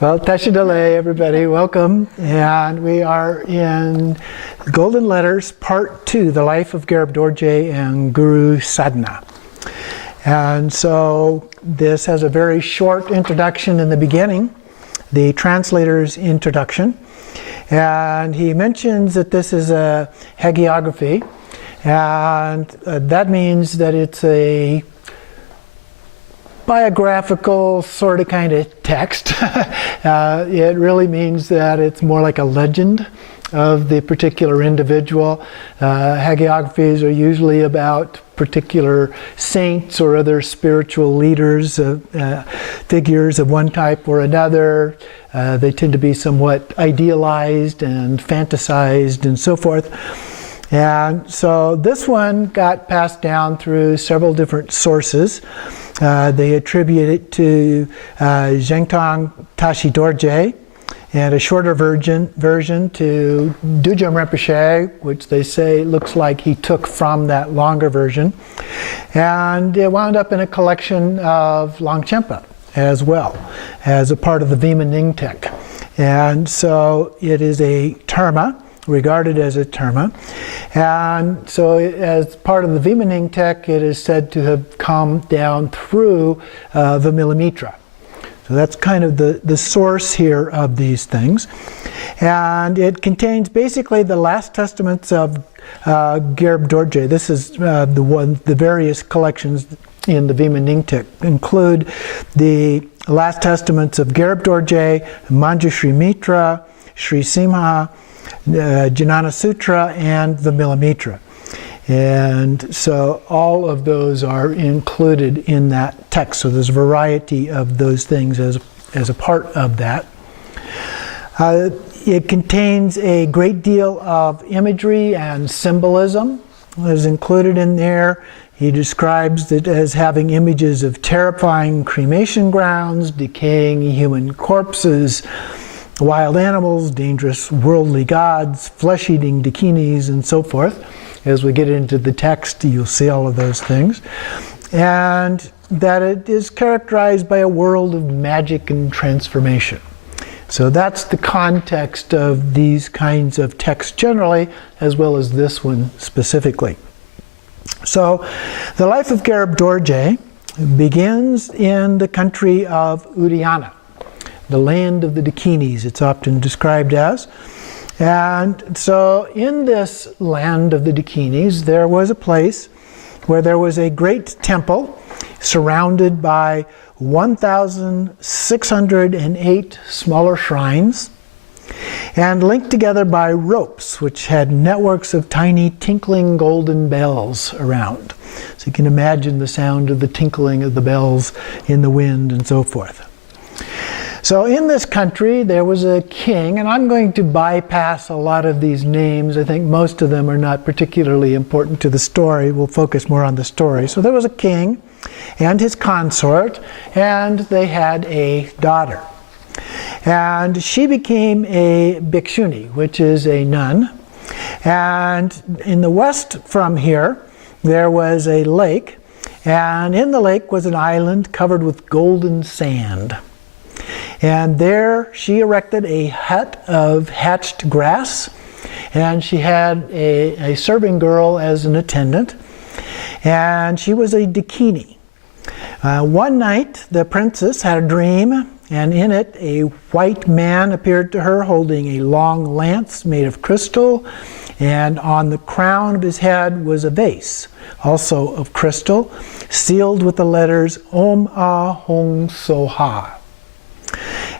Well, Tashidale, everybody, welcome. And we are in Golden Letters, Part 2, The Life of Garab Dorje and Guru Sadhana. And so this has a very short introduction in the beginning, the translator's introduction. And he mentions that this is a hagiography, and that means that it's a biographical sort of kind of text. It really means that it's more like a legend of the particular individual. Hagiographies are usually about particular saints or other spiritual leaders, figures of one type or another. They tend to be somewhat idealized and fantasized and so forth. And so this one got passed down through several different sources. They attribute it to Dzogchen Tashi Dorje, and a shorter version to Dzogchen Rinpoche, which they say looks like he took from that longer version. And it wound up in a collection of Longchenpa as well, as a part of the Vima Ningtek. And so it is a terma, regarded as a terma. And so as part of the Vima Ningtek, it is said to have come down through Vimillamitra. So that's kind of the source here of these things. And it contains basically the last testaments of Garab Dorje. This is the various collections in the Vima Ningtek include the last testaments of Garab Dorje, Manjushri Mitra, Sri Simha, Jnana Sutra, and the Vimillamitra. And so all of those are included in that text. So there's a variety of those things as a part of that. It contains a great deal of imagery and symbolism that is included in there. He describes it as having images of terrifying cremation grounds, decaying human corpses, wild animals, dangerous worldly gods, flesh-eating dakinis, and so forth. As we get into the text, you'll see all of those things. And that it is characterized by a world of magic and transformation. So that's the context of these kinds of texts generally, as well as this one specifically. So the life of Garab Dorje begins in the country of Udayana, the land of the Dakinis, it's often described as. And so in this land of the Dakinis, there was a place where there was a great temple surrounded by 1,608 smaller shrines and linked together by ropes which had networks of tiny tinkling golden bells around. So you can imagine the sound of the tinkling of the bells in the wind and so forth. So in this country there was a king, and I'm going to bypass a lot of these names. I think most of them are not particularly important to the story. We'll focus more on the story. So there was a king and his consort, and they had a daughter. And she became a bhikshuni, which is a nun. And in the west from here, there was a lake, and in the lake was an island covered with golden sand. And there she erected a hut of hatched grass, and she had a serving girl as an attendant, and she was a dakini. One night the princess had a dream, and in it a white man appeared to her holding a long lance made of crystal, and on the crown of his head was a vase, also of crystal, sealed with the letters Om Ah Hong Soha.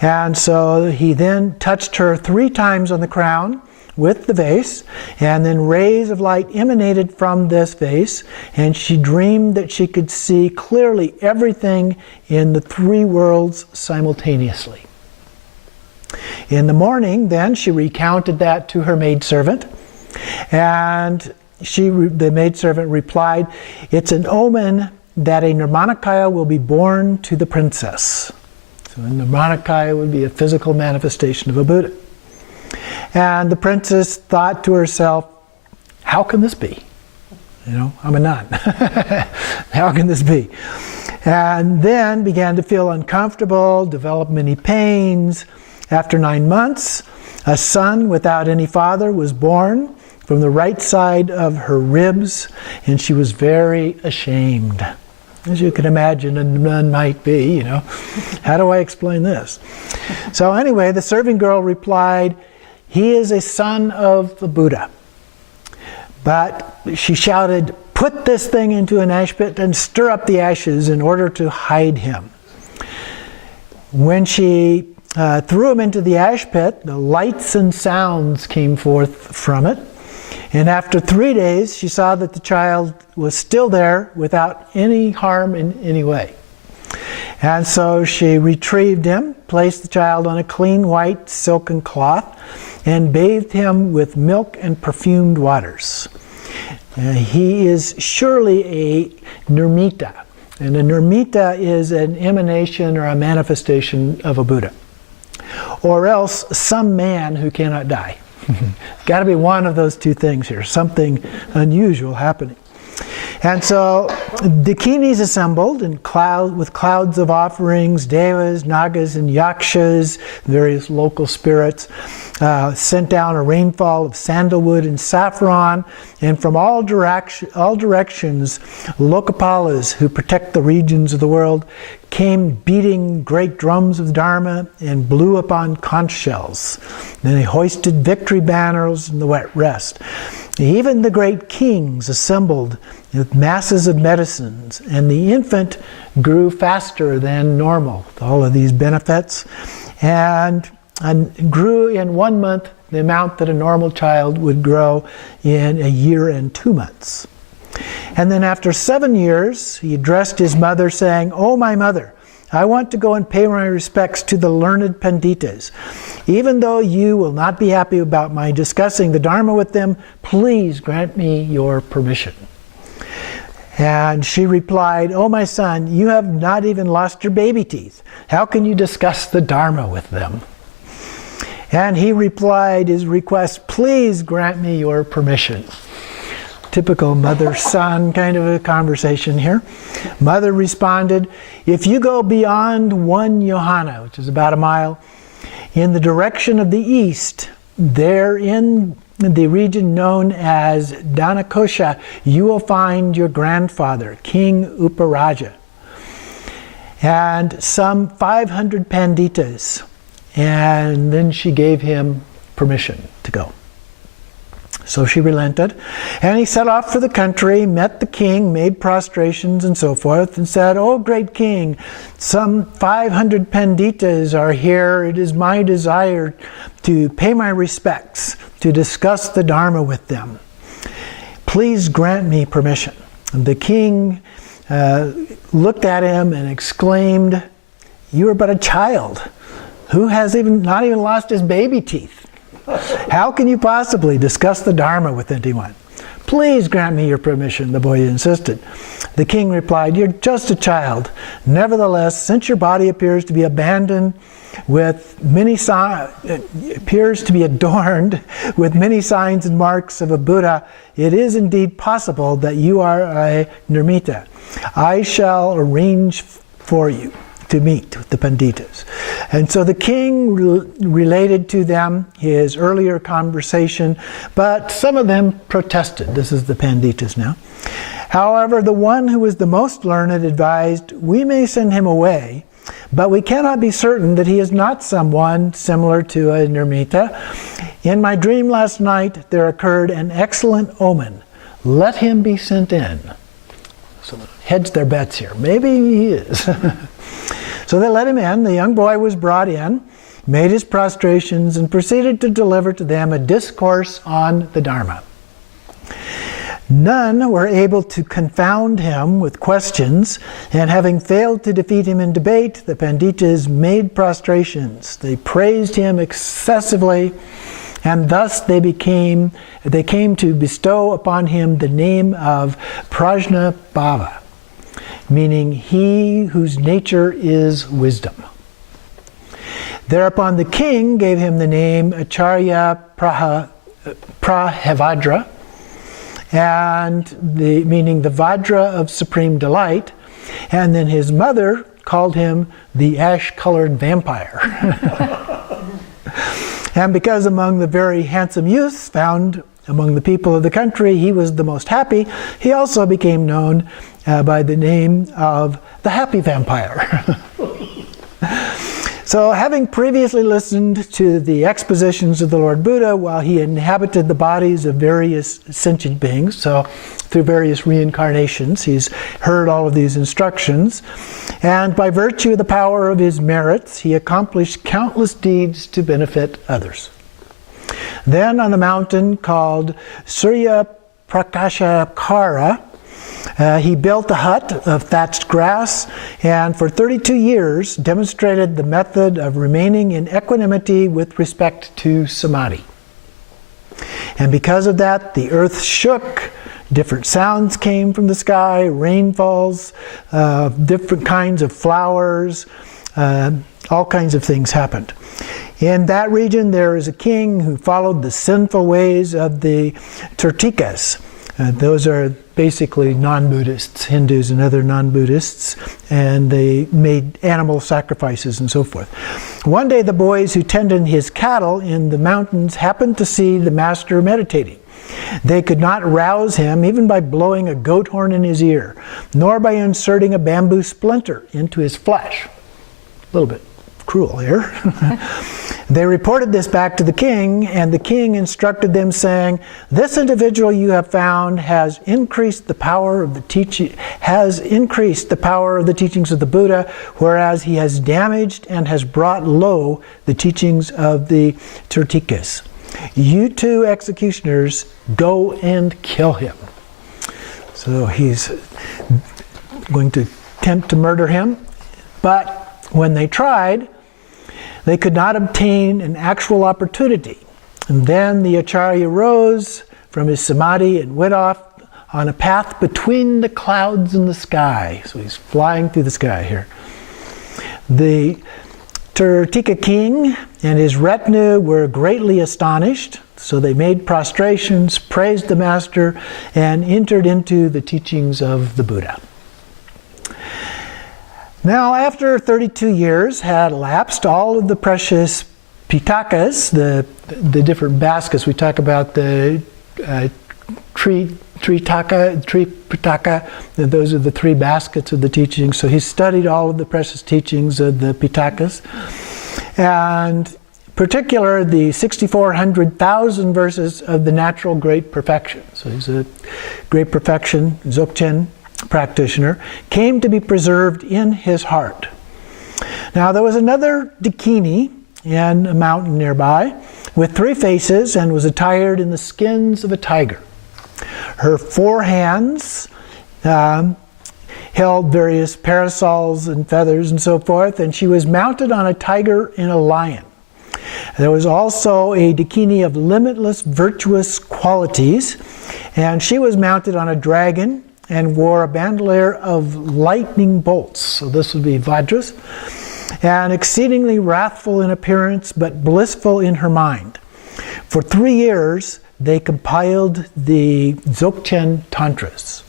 And so he then touched her 3 times on the crown with the vase, and then rays of light emanated from this vase, and she dreamed that she could see clearly everything in the 3 worlds simultaneously. In the morning, then, she recounted that to her maidservant, and the maidservant replied, "It's an omen that a Nirmanakaya will be born to the princess." So a Nirmanakaya would be a physical manifestation of a Buddha. And the princess thought to herself, how can this be? You know, I'm a nun. How can this be? and then began to feel uncomfortable, developed many pains. After 9 months, a son without any father was born from the right side of her ribs, and she was very ashamed. As you can imagine, a nun might be, How do I explain this? So anyway, the serving girl replied, "He is a son of the Buddha." But she shouted, "Put this thing into an ash pit and stir up the ashes in order to hide him." When she threw him into the ash pit, the lights and sounds came forth from it. And after 3 days, she saw that the child was still there without any harm in any way. And so she retrieved him, placed the child on a clean white silken cloth, and bathed him with milk and perfumed waters. He is surely a nirmita. And a nirmita is an emanation or a manifestation of a Buddha. Or else some man who cannot die. Got to be one of those two things here, something unusual happening. And so dakinis assembled with clouds of offerings, devas, nagas, and yakshas, various local spirits, sent down a rainfall of sandalwood and saffron, and from all directions, Lokapalas, who protect the regions of the world, came beating great drums of Dharma and blew upon conch shells. Then they hoisted victory banners and the rest. Even the great kings assembled with masses of medicines, and the infant grew faster than normal with all of these benefits, and grew in 1 month the amount that a normal child would grow in a year and 2 months. And then after 7 years, he addressed his mother saying, "Oh, my mother, I want to go and pay my respects to the learned Panditas. Even though you will not be happy about my discussing the Dharma with them, please grant me your permission." And she replied, "Oh, my son, you have not even lost your baby teeth. How can you discuss the Dharma with them?" And he replied his request, "Please grant me your permission." Typical mother-son kind of a conversation here. Mother responded, "If you go beyond 1 yohana, which is about a mile, in the direction of the east, there in the region known as Dhanakosha, you will find your grandfather, King Uparaja, and some 500 panditas." And then she gave him permission to go. So she relented, and he set off for the country, met the king, made prostrations and so forth, and said, "Oh, great king, some 500 panditas are here. It is my desire to pay my respects, to discuss the Dharma with them. Please grant me permission." And the king looked at him and exclaimed, "You are but a child who has not even lost his baby teeth. How can you possibly discuss the Dharma with anyone? Please grant me your permission," the boy insisted. The king replied, "You're just a child. Nevertheless, since your body appears to be abandoned with appears to be adorned with many signs and marks of a Buddha, it is indeed possible that you are a nirmita. I shall arrange for you to meet with the Panditas." And so the king related to them his earlier conversation, but some of them protested. This is the Panditas now. However, the one who was the most learned advised, "We may send him away, but we cannot be certain that he is not someone similar to a nirmita. In my dream last night, there occurred an excellent omen. Let him be sent in." So hedge their bets here. Maybe he is. So they let him in. The young boy was brought in, made his prostrations, and proceeded to deliver to them a discourse on the Dharma. None were able to confound him with questions, and having failed to defeat him in debate, the Panditas made prostrations. They praised him excessively, and thus they came to bestow upon him the name of Prajnabhava, meaning he whose nature is wisdom. Thereupon the king gave him the name Acharya Prahavadra, and meaning the Vajra of supreme delight, And then his mother called him the ash-colored vampire. And because among the very handsome youths found among the people of the country, he was the most happy, he also became known by the name of the Happy Vampire. So having previously listened to the expositions of the Lord Buddha while he inhabited the bodies of various sentient beings, so through various reincarnations, he's heard all of these instructions, and by virtue of the power of his merits, he accomplished countless deeds to benefit others. Then on a mountain called Surya Prakashakara, he built a hut of thatched grass and for 32 years demonstrated the method of remaining in equanimity with respect to samadhi. And because of that, the earth shook, different sounds came from the sky, rainfalls, different kinds of flowers, all kinds of things happened. In that region there is a king who followed the sinful ways of the Tirthikas. Those are basically non-Buddhists, Hindus and other non-Buddhists, and they made animal sacrifices and so forth. One day the boys who tended his cattle in the mountains happened to see the master meditating. They could not rouse him even by blowing a goat horn in his ear, nor by inserting a bamboo splinter into his flesh. A little bit cruel here. They reported this back to the king, and the king instructed them, saying, "This individual you have found has increased the power of the teachings of the Buddha, whereas he has damaged and has brought low the teachings of the Tirthikas. You two executioners, go and kill him." So he's going to attempt to murder him, but when they tried, they could not obtain an actual opportunity. And then the Acharya rose from his samadhi and went off on a path between the clouds and the sky. So he's flying through the sky here. The Tirthika king and his retinue were greatly astonished, so they made prostrations, praised the master, and entered into the teachings of the Buddha. Now, after 32 years had elapsed, all of the precious pitakas, the different baskets, we talk about the tree pitaka, those are the three baskets of the teachings. So he studied all of the precious teachings of the pitakas, and in particular the 6,400,000 verses of the natural great perfection. So he's a great perfection, Dzogchen practitioner, came to be preserved in his heart. Now there was another Dakini in a mountain nearby with 3 faces and was attired in the skins of a tiger. Her 4 hands held various parasols and feathers and so forth, and she was mounted on a tiger and a lion. There was also a Dakini of limitless virtuous qualities, and she was mounted on a dragon and wore a bandolier of lightning bolts. So this would be Vajras. And exceedingly wrathful in appearance, but blissful in her mind. For 3 years, they compiled the Dzogchen Tantras.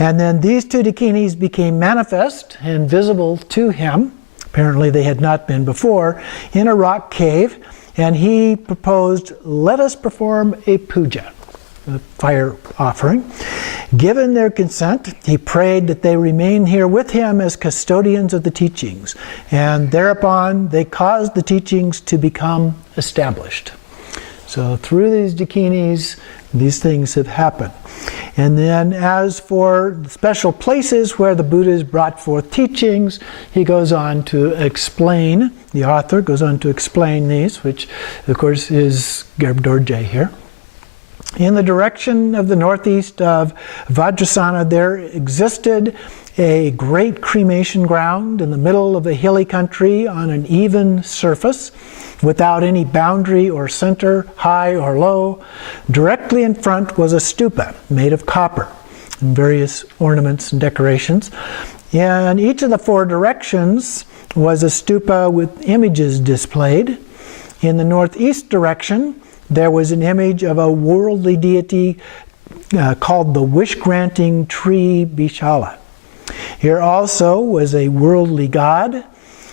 And then these 2 Dakinis became manifest and visible to him. Apparently they had not been before, in a rock cave. And he proposed, let us perform a puja, a fire offering. Given their consent, he prayed that they remain here with him as custodians of the teachings. And thereupon, they caused the teachings to become established. So through these Dakinis, these things have happened. And then as for the special places where the Buddhas brought forth teachings, he goes on to explain, the author goes on to explain these, which of course is Garab Dorje here. In the direction of the northeast of Vajrasana, there existed a great cremation ground in the middle of a hilly country on an even surface, without any boundary or center, high or low. Directly in front was a stupa made of copper and various ornaments and decorations. In each of the 4 directions was a stupa with images displayed. In the northeast direction, there was an image of a worldly deity called the wish-granting tree Bishala. Here also was a worldly god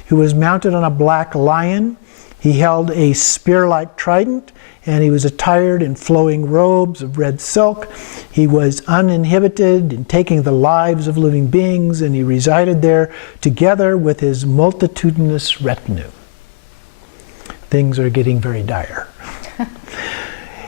who was mounted on a black lion. He held a spear-like trident, and he was attired in flowing robes of red silk. He was uninhibited in taking the lives of living beings, and he resided there together with his multitudinous retinue. Things are getting very dire.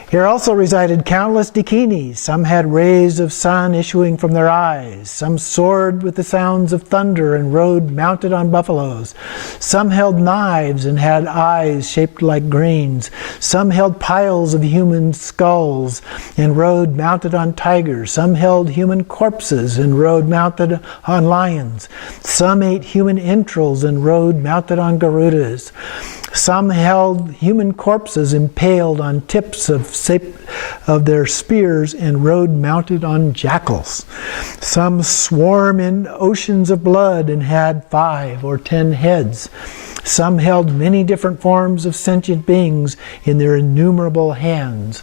Here also resided countless dakinis. Some had rays of sun issuing from their eyes. Some soared with the sounds of thunder and rode mounted on buffaloes. Some held knives and had eyes shaped like grains. Some held piles of human skulls and rode mounted on tigers. Some held human corpses and rode mounted on lions. Some ate human entrails and rode mounted on garudas. Some held human corpses impaled on tips of their spears and rode mounted on jackals. Some swam in oceans of blood and had 5 or 10 heads. Some held many different forms of sentient beings in their innumerable hands.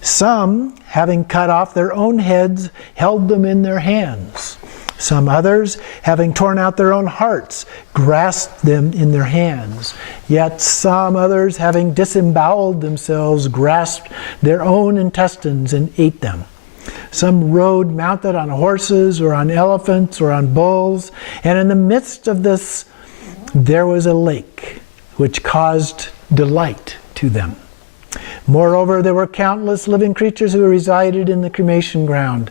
Some, having cut off their own heads, held them in their hands. Some others, having torn out their own hearts, grasped them in their hands. Yet some others, having disemboweled themselves, grasped their own intestines and ate them. Some rode mounted on horses or on elephants or on bulls, and in the midst of this there was a lake, which caused delight to them. Moreover, there were countless living creatures who resided in the cremation ground.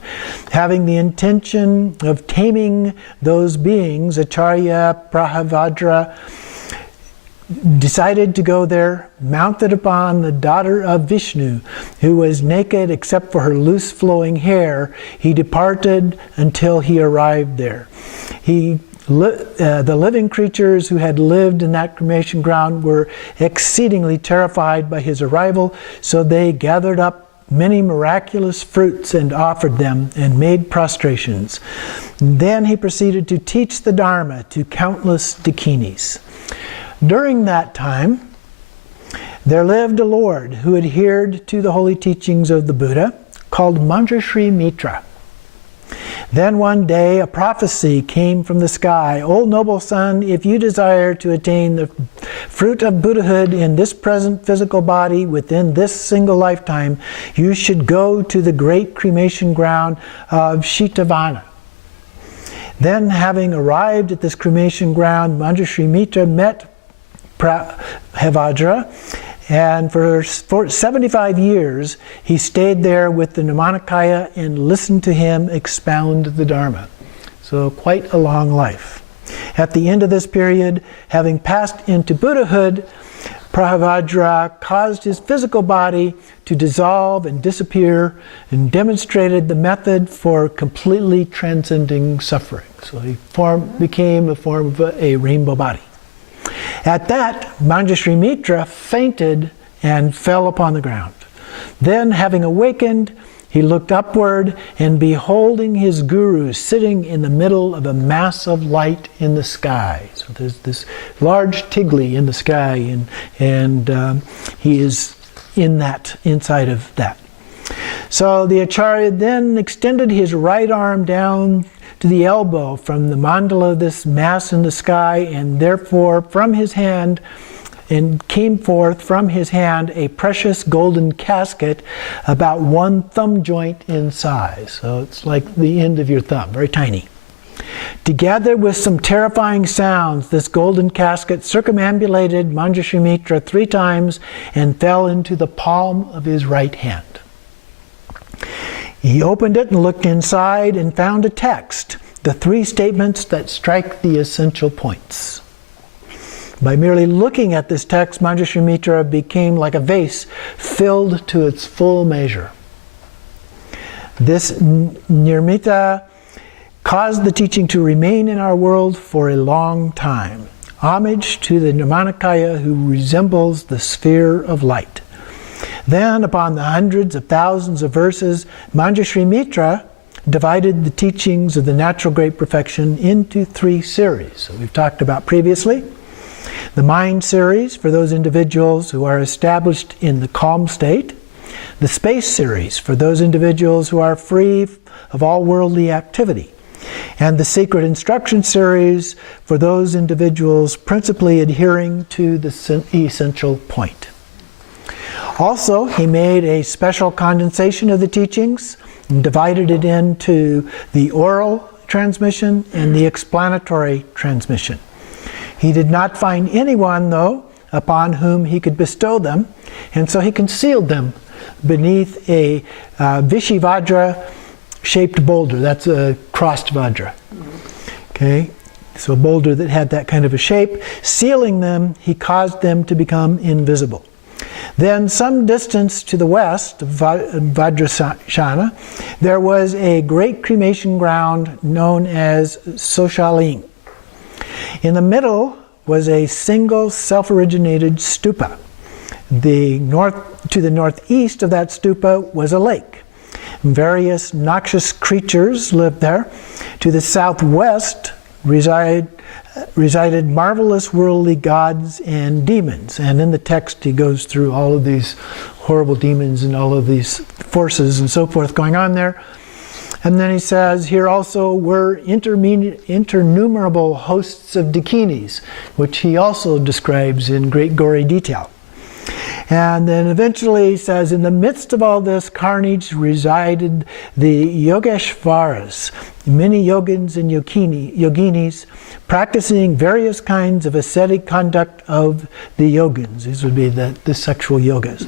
Having the intention of taming those beings, Acharya Prahavadra decided to go there, mounted upon the daughter of Vishnu, who was naked except for her loose flowing hair. He departed until he arrived there. The living creatures who had lived in that cremation ground were exceedingly terrified by his arrival, so they gathered up many miraculous fruits and offered them and made prostrations. Then he proceeded to teach the Dharma to countless dakinis. During that time, there lived a Lord who adhered to the holy teachings of the Buddha, called Manjushri Mitra. Then one day a prophecy came from the sky. O noble son, if you desire to attain the fruit of Buddhahood in this present physical body within this single lifetime, you should go to the great cremation ground of Shetavana. Then, having arrived at this cremation ground, Manjushri Mitra met Prahavadra, and for 75 years he stayed there with the Namanikaya and listened to him expound the Dharma. So quite a long life. At the end of this period, having passed into Buddhahood, Prahavadra caused his physical body to dissolve and disappear and demonstrated the method for completely transcending suffering. So he became a form of a rainbow body. At that, Manjushri Mitra fainted and fell upon the ground. Then, having awakened, he looked upward, and beholding his guru sitting in the middle of a mass of light in the sky. So there's this large tigli in the sky, and he is inside of that. So the Acharya then extended his right arm down to the elbow from the mandala of this mass in the sky, and therefore from his hand, and came forth from his hand a precious golden casket about 1 thumb joint in size. So it's like the end of your thumb, very tiny. Together with some terrifying sounds, this golden casket circumambulated Manjushri Mitra 3 times and fell into the palm of his right hand. He opened it and looked inside and found a text, the 3 statements that strike the essential points. By merely looking at this text, Manjushri Mitra became like a vase filled to its full measure. This nirmita caused the teaching to remain in our world for a long time. Homage to the Nirmanakaya who resembles the sphere of light. Then, upon the hundreds of thousands of verses, Manjushri Mitra divided the teachings of the Natural Great Perfection into 3 series. So we've talked about previously. The Mind series, for those individuals who are established in the calm state. The Space series, for those individuals who are free of all worldly activity. and the Secret Instruction Series for those individuals principally adhering to the essential point. Also, he made a special condensation of the teachings and divided it into the oral transmission and the explanatory transmission. He did not find anyone, though, upon whom he could bestow them, and so he concealed them beneath a Vishivajra-shaped boulder. That's a crossed Vajra. Okay, so a boulder that had that kind of a shape. Sealing them, he caused them to become invisible. Then, some distance to the west of Vajrashana, there was a great cremation ground known as Soshaling. In the middle was a single self-originated stupa. To the northeast of that stupa was a lake. Various noxious creatures lived there. To the southwest resided marvelous worldly gods and demons. And in the text he goes through all of these horrible demons and all of these forces and so forth going on there. And then he says, here also were innumerable hosts of dakinis, which he also describes in great gory detail. And then eventually he says, in the midst of all this carnage resided the Yogeshvaras, many yogins and yoginis, practicing various kinds of ascetic conduct of the yogins. These would be the sexual yogas.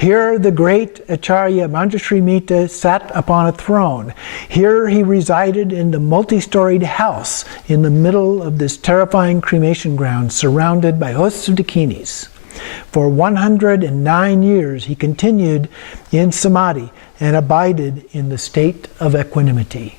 Here the great Acharya Manjushrimita sat upon a throne. Here he resided in the multi-storied house in the middle of this terrifying cremation ground, surrounded by hosts of dakinis. For 109 years he continued in samadhi and abided in the state of equanimity.